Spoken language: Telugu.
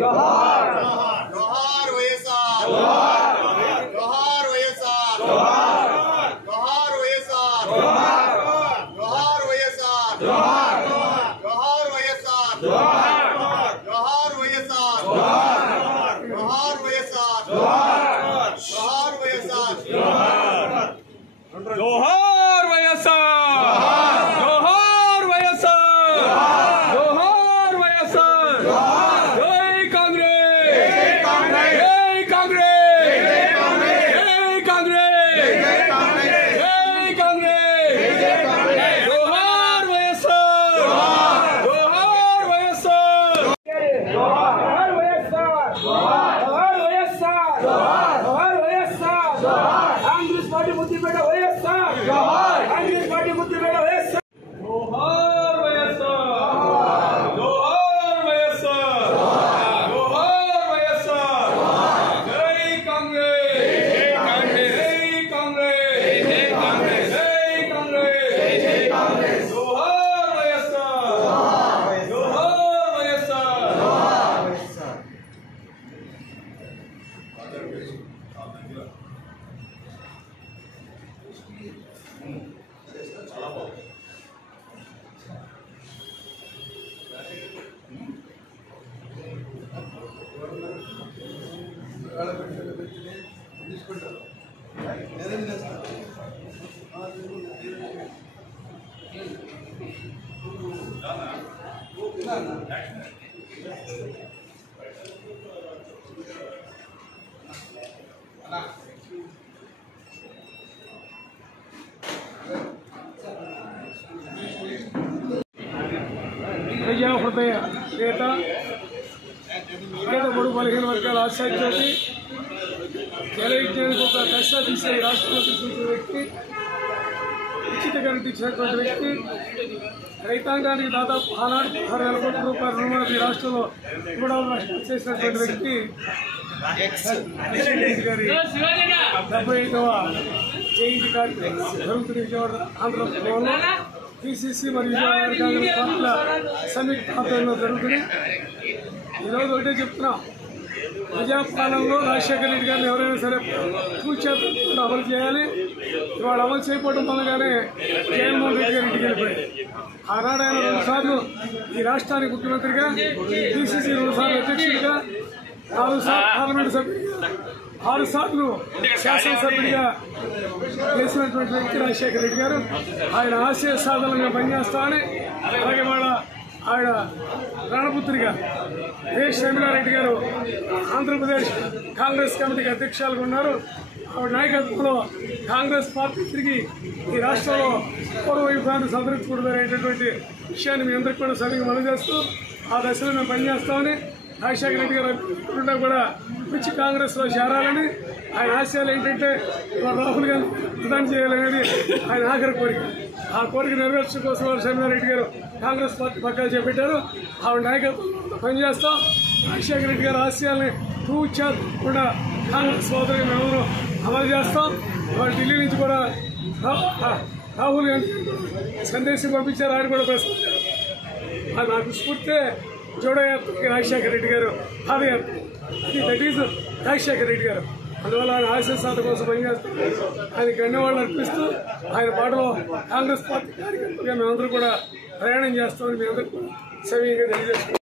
जोहार వైఎస్ఆర్ जोहार వైఎస్ఆర్ जोहार వైఎస్ఆర్ जोहार వైఎస్ఆర్ जोहार వైఎస్ఆర్ जोहार వైఎస్ఆర్ जोहार వైఎస్ఆర్ जोहार వైఎస్ఆర్ जोहार వైఎస్ఆర్ जोहार వైఎస్ఆర్ जोहार వైఎస్ఆర్ జై కాంగ్రెస్ జై కాంగ్రెస్ జై కాంగ్రెస్ జై కాంగ్రెస్ జై కాంగ్రెస్ జై కాంగ్రెస్ జై కాంగ్రెస్ जोहार వైఎస్ఆర్ जोहार వైఎస్ఆర్ जोहार వైఎస్ఆర్ जोहार వైఎస్ఆర్ जोहार వైఎస్ఆర్ కాంగ్రెస్ పార్టీ ముద్దుపేట వైఎస్ఆర్ కాంగ్రెస్ పార్టీ ముద్దుపేట వైఎస్ఆర్ जोहार వైఎస్ఆర్ जोहार వైఎస్ఆర్ जोहार వైఎస్ఆర్ జై కాంగ్రెస్ జై కాంగ్రెస్ జై కాంగ్రెస్ జై కాంగ్రెస్ జై కాంగ్రెస్ జై కాంగ్రెస్ जोहार వైఎస్ఆర్ जोहार వైఎస్ఆర్ ప్రజా హృదయ నేత పేద బడుగు బలహీన వర్గాల ఆశాజ్యోతి జలవిజ్ఞానికి ఒక దశ దిశ ఈ రాష్ట్రంలో తీసుకొచ్చిన వ్యక్తి, ఉచిత కరెంట్ ఇచ్చినటువంటి వ్యక్తి, రైతాంగానికి దాదాపు ఆనాడు 16,000 కోట్ల రూపాయల రుణమాఫీ ఈ రాష్ట్రంలో 3,00,000 చేసినటువంటి వ్యక్తి, గారి 75వ జయంతి కార్యక్రమం జరుగుతుంది విజయవాడ ఆంధ్రప్రదేశ్లో పిసిసి మరియు విజయవాడ కాంగ్రెస్ పార్టీల సంయుక్త ఆధ్వర్యంలో జరుగుతుంది. ఈరోజు ఒకటే చెప్తున్నాం, ప్రజాపాలనలో రాజశేఖర రెడ్డి గారిని ఎవరైనా సరే పూర్తిగా అమలు చేయాలి. ఇవాళ అమలు చేయకపోవడం వల్లగానే జగన్మోహన్ రెడ్డి గారి ఇంటికి వెళ్ళిపోయారు. ఆనాడు ఆయన 2 సార్లు ఈ రాష్ట్రానికి ముఖ్యమంత్రిగా, పిసిసి 2 సార్లు అధ్యక్షుడిగా, 4 సార్లు పార్లమెంటు సభ్యుడిగా, 6 సార్లు శాసనసభ్యుడిగా చేసినటువంటి వ్యక్తి రాజశేఖర రెడ్డి గారు. ఆయన ఆశయ సాధనంగా పనిచేస్తామని, అలాగే వాళ్ళ ఆయన ప్రాణపుత్రిగా షర్మిలారెడ్డి గారు ఆంధ్రప్రదేశ్ కాంగ్రెస్ కమిటీకి అధ్యక్షులుగా ఉన్నారు. ఆవిడ నాయకత్వంలో కాంగ్రెస్ పార్టీ తిరిగి ఈ రాష్ట్రంలో పూర్వవైభవాన్ని సంతరించుకుంటున్నటువంటి విషయాన్ని మీ అందరికీ కూడా సరిగ్గా మనం చేస్తూ ఆ దశలో మేము పనిచేస్తామని, రాజశేఖర రెడ్డి గారు అనుకుంటా కూడా పిచ్చి కాంగ్రెస్లో చేరాలని, ఆయన ఆశయాలు ఏంటంటే రాహుల్ గాంధీ ప్రధాని చేయాలనేది ఆయన ఆఖరి కోరిక. ఆ కోరిక నెరవేర్చడం కోసం షర్మిలారెడ్డి గారు కాంగ్రెస్ పార్టీ పగ్గాలు చేపట్టారు. ఆవిడ నాయకత్వంలో పనిచేస్తాం. రాజశేఖర రెడ్డి గారి ఆశయాల్ని తూచా కూడా కాంగ్రెస్ సోదరులు మేమందరం అమలు చేస్తాం. వాళ్ళు ఢిల్లీ నుంచి కూడా రాహుల్ గాంధీ సందేశం పంపించారు, ఆయన కూడా ప్రశ్నించారు. అది నాకు స్ఫూర్తి జోడో యాత్రకి రాజశేఖర రెడ్డి గారు పాదయాత్ర, అది దట్ ఈజ్ రాజశేఖర రెడ్డి గారు. అందువల్ల ఆయన ఆశయ సాధన కోసం పనిచేస్తూ ఆయనకి ధన్యవాదాలు అర్పిస్తూ ఆయన పాటలో కాంగ్రెస్ పార్టీ కార్యకర్తగా మేమందరూ కూడా ప్రయాణం చేస్తామని మీ అందరికీ సవినయంగా తెలియజేస్తున్నాం.